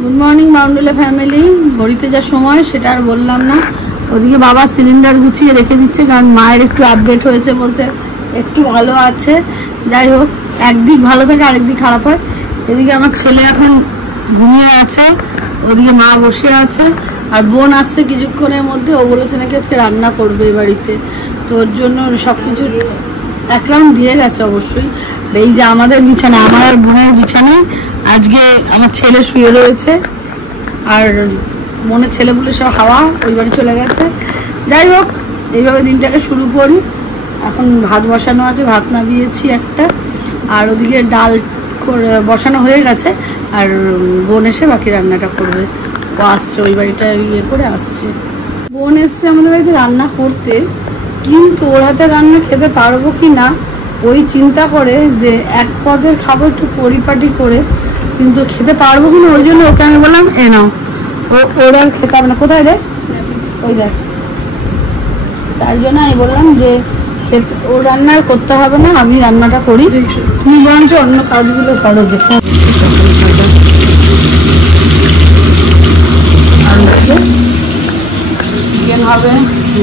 Good morning বাউন্ডুলা family. ঘড়িতে যা সময় সেটা আর বললাম না। ওদিকে বাবা সিলিন্ডার গুছিয়ে রেখে দিচ্ছে, কারণ মায়ের একটু আপডেট হয়েছে, বলতে একটু ভালো আছে। যাই হোক, একদিক ভালো থাকে আরেকদিক খারাপ হয়। এদিকে আমার ছেলে এখন ঘুমিয়ে আছে, ওদিকে মা বসে আছে, আর বোন আসছে কিছুক্ষণের মধ্যে। ও বলেছে নাকি আজকে রান্না করবে এই বাড়িতে, তো ওর জন্য সবকিছু এক রাউন্ড দিয়ে গেছে অবশ্যই। এই যে আমাদের বিছানা, আমার আর বোনের বিছানায় আজকে আমার ছেলে শুয়ে রয়েছে, আর বোনের ছেলে বলে সব হাওয়া ওই বাড়ি চলে গেছে। যাই হোক, এইভাবে দিনটাকে শুরু করি। এখন ভাত বসানো আছে, ভাত নামিয়েছি একটা, আর ওদিকে ডাল বসানো হয়ে গেছে, আর বোন এসে বাকি রান্নাটা করবে। ও আসছে ওই বাড়িটা ইয়ে করে আসছে। বোন এসছে আমাদের বাড়িতে রান্না করতে, কিন্তু ওর হাতে রান্না খেতে পারবো কি না ওই চিন্তা করে যে এক পদের খাবো একটু পরিপাটি করে, কিন্তু খেতে পারবো কিনা ওই জন্য ওকে আমি বললাম এ নাও, ওর আর খেতে হবে না। কোথায় রে? ওই দেখ। তাই জন্য আমি বললাম যে ও রান্না করতে হবে না, আমি রান্নাটা করি, তুমি বরঞ্চ অন্য কাজগুলো করো। দেখো চিকেন হবে,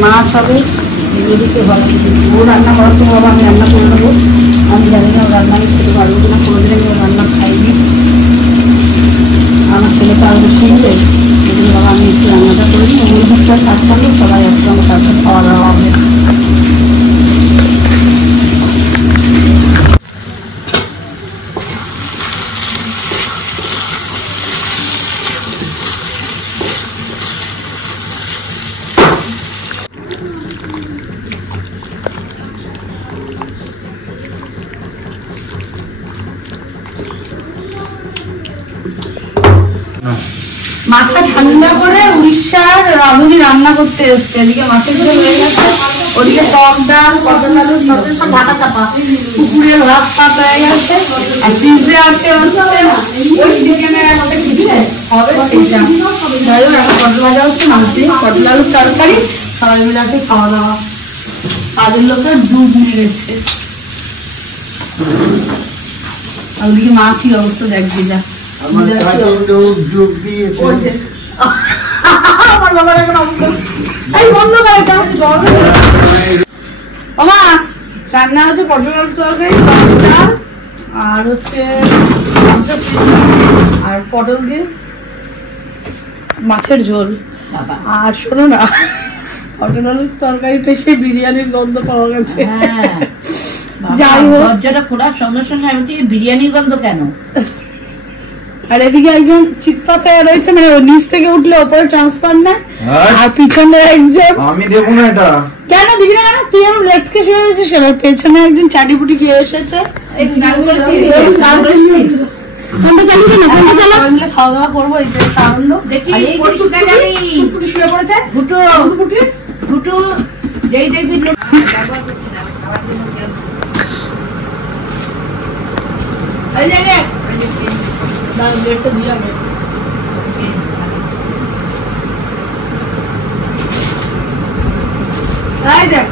মাছ হবে, এদিকে ভালো ও রান্না করার তো বাবা আমি রান্না করে নেবো। আমি জানি না রান্না আমি খেতে পারবো কিনা, কোনোদিন আমি রান্না খাইনি। আমার ছেলে তো আরো শুনবে, সেদিন বাবা আমি একটু রান্নাটা করে নিই, ওগুলো হচ্ছে কাজ করলে সবাই একসঙ্গে তারপর খাওয়া দাওয়া হবে। মাছটা ঠান্ডা করে উড়িষ্যার রাঁধুনি রান্না করতে এসছে। এদিকে মাছের ঝোল হয়ে গেছে, ওদিকে টক ডাল, পটল আলু সব ঢাকা চাপা, পুকুরের ভাত পাত হয়ে গেছে, আর চিজে আছে হচ্ছে ওই চিকেনের একটা কিছু হবে সেইটা। যাই হোক, এখন পটল ভাজা হচ্ছে, মাছ দিয়ে পটল আলুর তরকারি, সবাই মিলে আছে খাওয়া দাওয়া। কাজের লোকের ডুব মেরেছে। আর ওদিকে মা কি অবস্থা দেখবি যা। রান্না হচ্ছে পটল আলুর তরকারি, ডাল, আর হচ্ছে আর পটল দিয়ে মাছের ঝোল। আর শোনো না, পটল আলুর তরকারিতে সে বিরিয়ানির গন্ধ পাওয়া গেছে। যাই হোক, দরজাটা খোলার সঙ্গে সঙ্গে আমি বিরিয়ানির গন্ধ কেন। আর এদিকে একজন চিৎপাতায় রয়েছে, মানে নিচ থেকে উঠলে ওপরে ট্রান্সফার নেয়, আর পিছনে একজন আমি দেবো না এটা। কেন দিবি না? কেন তুই আমার লেফটকে শুয়ে রয়েছিস, সেটার পেছনে একজন চাটিপুটি খেয়ে এসেছে। খাওয়া দাওয়া করবো, এইটা আনন্দ। শুয়ে পড়েছে ঘুটু যেই দেখবি গেটটা দিয়ে যাবে। তাই দেখ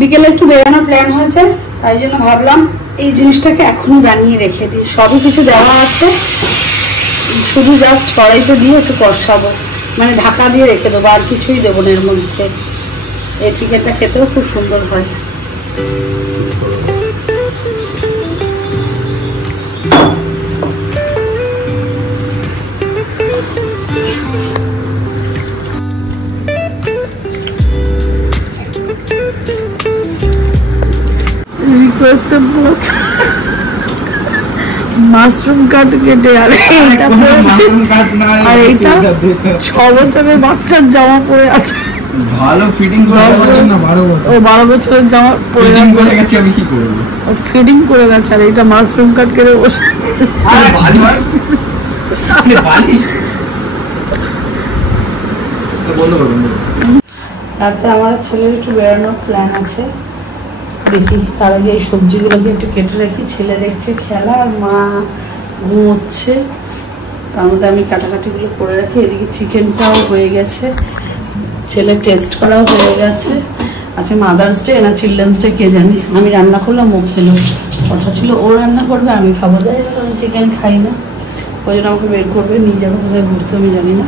বিকেলে একটু বেরোনোর প্ল্যান হয়েছে, তাই জন্য ভাবলাম এই জিনিসটাকে এখনই বানিয়ে রেখে দিই। সবই কিছু দেওয়া আছে, শুধু জাস্ট কড়াইতে দিয়ে একটু কষাবো, মানে ঢাকা দিয়ে রেখে দেবো, আর কিছুই দেবো না এর মধ্যে। এই চিকেনটা খেতেও খুব সুন্দর হয়। মাশরুম কাট কেটে, আর এইটা 6 বছরের বাচ্চার জামা পরে আছে। ভালো ফিটিং করে আছে না 12 বছর। ও 12 বছরের জামা পরে আছে, আমি কি করব? ও ফিটিং করে গেছে। আর এইটা মাশরুম কাট করে বসে তারপরে আমার ছেলের একটু বেড়ানোর প্ল্যান আছে, দেখি তার আগে এই সবজিগুলোকে একটু কেটে রাখি। ছেলে দেখছে খেলা আর মা ঘুমোচ্ছে, তার মধ্যে আমি কাটাকাটিগুলো করে রাখি। এদিকে চিকেনটাও হয়ে গেছে, ছেলে টেস্ট করাও হয়ে গেছে। আজকে মাদার্স ডে না চিলড্রেন্স ডে কে জানি, আমি রান্না করলাম ও খেলো, কথা ছিল ও রান্না করবে আমি খাবো, যাই আমি চিকেন খাই না, ওই জন্য আমাকে বের করবে, নিয়ে যাবে কোথায় ঘুরতে আমি জানি না।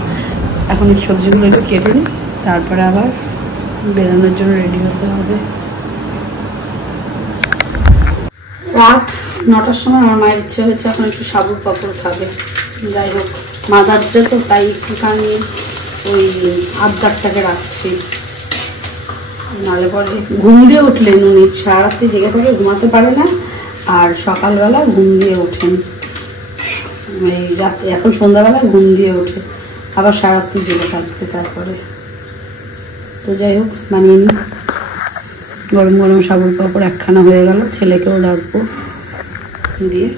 এখন এই সবজিগুলো একটু কেটে নিই, তারপরে আবার বেরোনোর জন্য রেডি হতে হবে। রাত 9টার সময় আমার মায়ের ইচ্ছে হচ্ছে এখন একটু সাবুর পাপড় খাবে। যাই হোক মাদার্স ডে তো, তাই একটুখানি ওই আবদারটাকে রাখছি, নাহলে পরে ঘুম দিয়ে উঠলেন উনি, সারা রাত্রি জেগে থাকে, ঘুমাতে পারে না, আর সকালবেলা ঘুম দিয়ে ওঠেন, এই রাত্রে এখন সন্ধ্যাবেলা ঘুম দিয়ে ওঠে, আবার সারা রাত্রি জেগে থাকবে। তারপরে তো যাই হোক বানিয়ে নিই, গরম গরম সাবুর পাপড় একখানা হয়ে গেল, ছেলেকেও ডাকবো, দিয়ে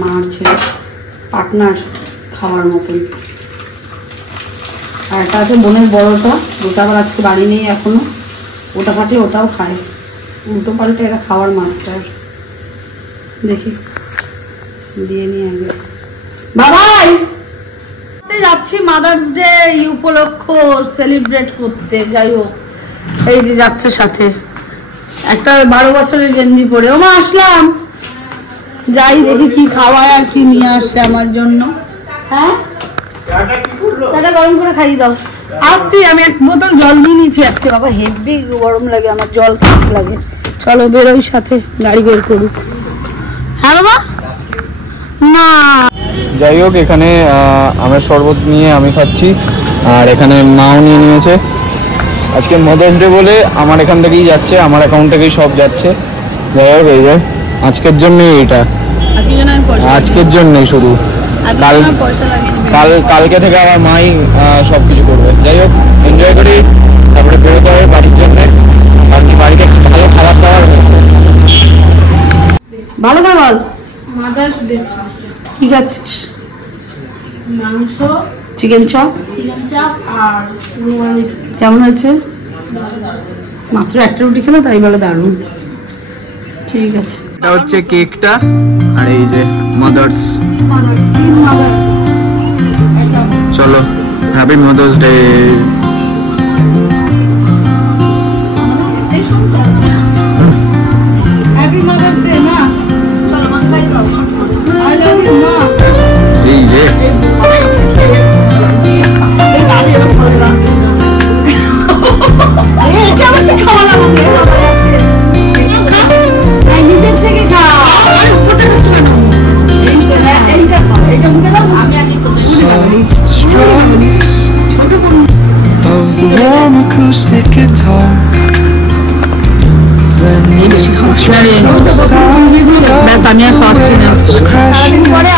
মার ছেলে পার্টনার খাওয়ার মতন। আর একটা আছে বোনের বড়টা, ওটা আবার আজকে বাড়ি নেই এখনো, ওটা থাকলে ওটাও খায়, উল্টো পাল্টে এরা খাওয়ার মাস্টার। দেখি দিয়ে নিয়ে আগে বাবাই যাচ্ছি মাদার্স ডে উপলক্ষ সেলিব্রেট করতে। যাই হোক এই যে যাচ্ছে সাথে একটা 12 বছরের গেঞ্জি পরে, ও মা আসলাম, যাই দেখি কি খাওয়ায় আর কি নিয়ে আসে আমার জন্য। হ্যাঁ চাটা গরম করে খাইয়ে দাও। আসছি, আমি এক বোতল জল নিয়ে নিয়েছি আজকে, বাবা হেভি গরম লাগে আমার, জল খেতে লাগে। চলো বেরোই সাথে, গাড়ি বের করুক। হ্যাঁ বাবা না যাই হোক এখানে আমের শরবত নিয়ে আমি খাচ্ছি, আর এখানে মাও নিয়ে নিয়েছে। আজকে মাদার্স ডে বলে আমার এখান থেকেই যাচ্ছে, আমার অ্যাকাউন্ট থেকেই সব যাচ্ছে। যাই হোক এই যে আজকের জন্যই এটা, আজকের জন্যই শুধু, কালকে থেকে আবার মাই সবকিছু করবে। যাই হোক এনজয় করি, তারপরে বেরোতে হবে বাড়ির জন্য, আর কি বাড়িতে ভালো খাবার দাবার হয়েছে। ভালো করে বল। মাদার্স ডে কি খাচ্ছিস? মাংস, চিকেন চপ আর কেমন হয়েছে? মাত্র একটা রুটি খেলো তাই বলে দারুণ। ঠিক আছে, এটা হচ্ছে কেকটা, আর এই যে মাদার্স। চলো happy mother's day. Happy mother's day মা। চলো মা খাই দাও। আই লাভ ইউ মা। এই যে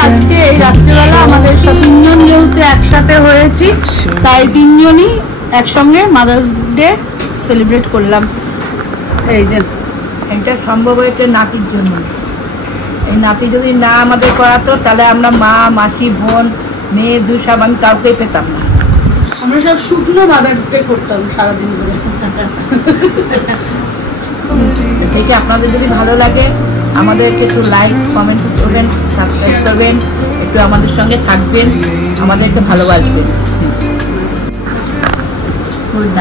আজকে এই রাত্রিবেলা আমাদের তিনজন যেহেতু একসাথে হয়েছি, তাই তিনজনই একসঙ্গে মাদার্স ডে সেলিব্রেট করলাম। এই যে এটা সম্ভব হয়েছে নাতির জন্য। এই নাতি যদি না আমাদের করাতো তাহলে আমরা মা, মাসি, বোন, মেয়ে, দুসব আমি কাউকেই পেতাম না। আমরা সব শুকনো মাদার্স ডে করতাম সারাদিন ধরে। থেকে আপনাদের যদি ভালো লাগে আমাদেরকে একটু লাইক কমেন্ট করবেন, সাবস্ক্রাইব করবেন, একটু আমাদের সঙ্গে থাকবেন, আমাদেরকে ভালোবাসবেন। Good night.